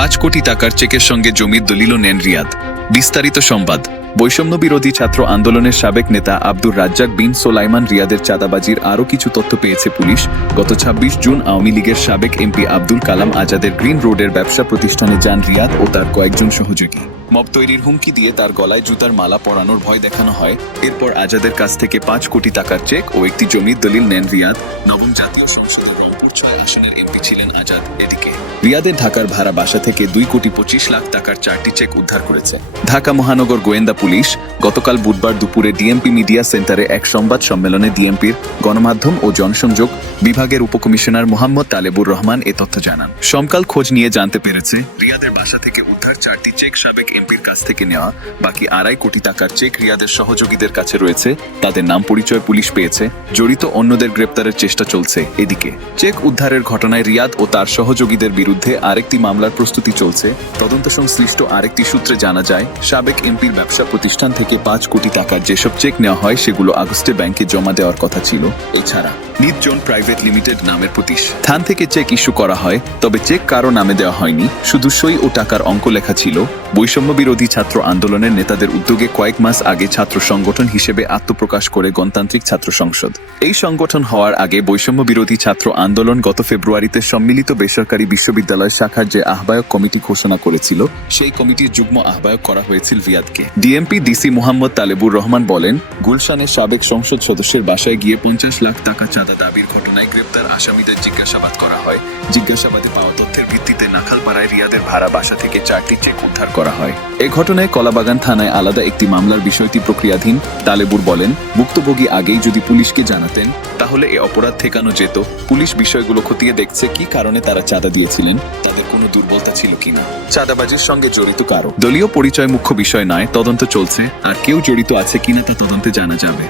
পাঁচ কোটি টাকার চেকের সঙ্গে জমির দলিলও নেন রিয়াদ। বিস্তারিত সংবাদ। বৈষম্য বিরোধী ছাত্র আন্দোলনের সাবেক নেতা আব্দুর রাজ্জাক বিন সোলাইমান রিয়াদের চাঁদাবাজির আরও কিছু তথ্য পেয়েছে পুলিশ। গত ২৬ জুন আওয়ামী লীগের সাবেক এমপি আব্দুল কালাম আজাদের গ্রিন রোডের ব্যবসা প্রতিষ্ঠানে যান রিয়াদ ও তার কয়েকজন সহযোগী। মব তৈরির হুমকি দিয়ে তার গলায় জুতার মালা পরানোর ভয় দেখানো হয়। এরপর আজাদের কাছ থেকে পাঁচ কোটি টাকার চেক ও একটি জমির দলিল নেন রিয়াদ। নবম জাতীয় সংসদের ছয় আসনের এমপি ছিলেন আজাদ। এদিকে রিয়াদের ঢাকার ভাড়া বাসা থেকে দুই কোটি পঁচিশ লাখ টাকার চারটি চেক উদ্ধার করেছে। ঢাকা মহানগর গোয়েন্দা পুলিশ গতকাল বুধবার দুপুরে ডিএমপি মিডিয়া সেন্টারে এক সংবাদ সম্মেলনে ডিএমপির গণমাধ্যম ও জনসংযোগ বিভাগের উপকমিশনার মোহাম্মদ তালেবুর রহমান এ তথ্য জানান। সমকাল খোঁজ নিয়ে জানতে পেরেছে, রিয়াদের বাসা থেকে উদ্ধার চারটি চেক সাবেক এমপির কাছ থেকে নেওয়া, বাকি আড়াই কোটি টাকার চেক রিয়াদের সহযোগীদের কাছে রয়েছে, তাদের নাম পরিচয় পুলিশ পেয়েছে, জড়িত অন্যদের গ্রেপ্তারের চেষ্টা চলছে এদিকে। চেক উদ্ধারের ঘটনায় রিয়াদ ও তার সহযোগীদের বিরুদ্ধে আরেকটি মামলার প্রস্তুতি চলছে। তদন্ত সংশ্লিষ্ট আরেকটি সূত্রে জানা যায়, সাবেক এমপির ব্যবসা প্রতিষ্ঠান থেকে পাঁচ কোটি টাকার যেসব চেক নেওয়া হয়, সেগুলো আগস্টে ব্যাংকে জমা দেওয়ার কথা ছিল। এছাড়া নির্জন প্রাইভেট লিমিটেড নামের প্রতিষ্ঠান। থেকে চেক ইস্যু করা হয়, তবে চেক কারও নামে দেওয়া হয়নি। শুধু সই ও টাকার অঙ্ক লেখা ছিল। বৈষম্য বিরোধী ছাত্র আন্দোলনের নেতাদের উদ্যোগে কয়েক মাস আগে ছাত্র সংগঠন হিসেবে আত্মপ্রকাশ করে গণতান্ত্রিক ছাত্র সংসদ। এই সংগঠন হওয়ার আগে বৈষম্য বিরোধী ছাত্র আন্দোলন গত ফেব্রুয়ারিতে সম্মিলিত বেসরকারি বিশ্ববিদ্যালয় শাখার যে আহ্বায়ক কমিটি ঘোষণা করেছিল, সেই কমিটির যুগ্ম আহ্বায়ক করা হয়েছিল রিয়াদকে। ডিএমপি ডিসি মোহাম্মদ তালেবুর রহমান বলেন, গুলশানের সাবেক সংসদ সদস্যের বাসায় গিয়ে পঞ্চাশ লাখ টাকা চাঁদা দাবির ঘটনায় গ্রেপ্তার আসামিদের জিজ্ঞাসাবাদ করা হয়। জিজ্ঞাসাবাদে পাওয়া তথ্যের ভিত্তিতে নাখালপাড়ায় রিয়াদের ভাড়া বাসা থেকে চারটি চেক উদ্ধার করা হয়। এ ঘটনায় কলাবাগান থানায় আলাদা একটি মামলার বিষয়টি প্রক্রিয়াধীন, তালেবুর বলেন, ভুক্তভোগী আগেই যদি পুলিশকে জানাতেন, তাহলে এ অপরাধ ঠেকানো যেত। পুলিশ বিষয়গুলো খতিয়ে দেখছে কি কারণে তারা চাঁদা দিয়েছিলেন, তাদের কোনো দুর্বলতা ছিল কিনা চাঁদাবাজির সঙ্গে জড়িত কারও? দলীয় পরিচয় মুখ্য বিষয় নয়, তদন্ত চলছে। আর কেউ জড়িত আছে কিনা তা তদন্তে জানা যাবে।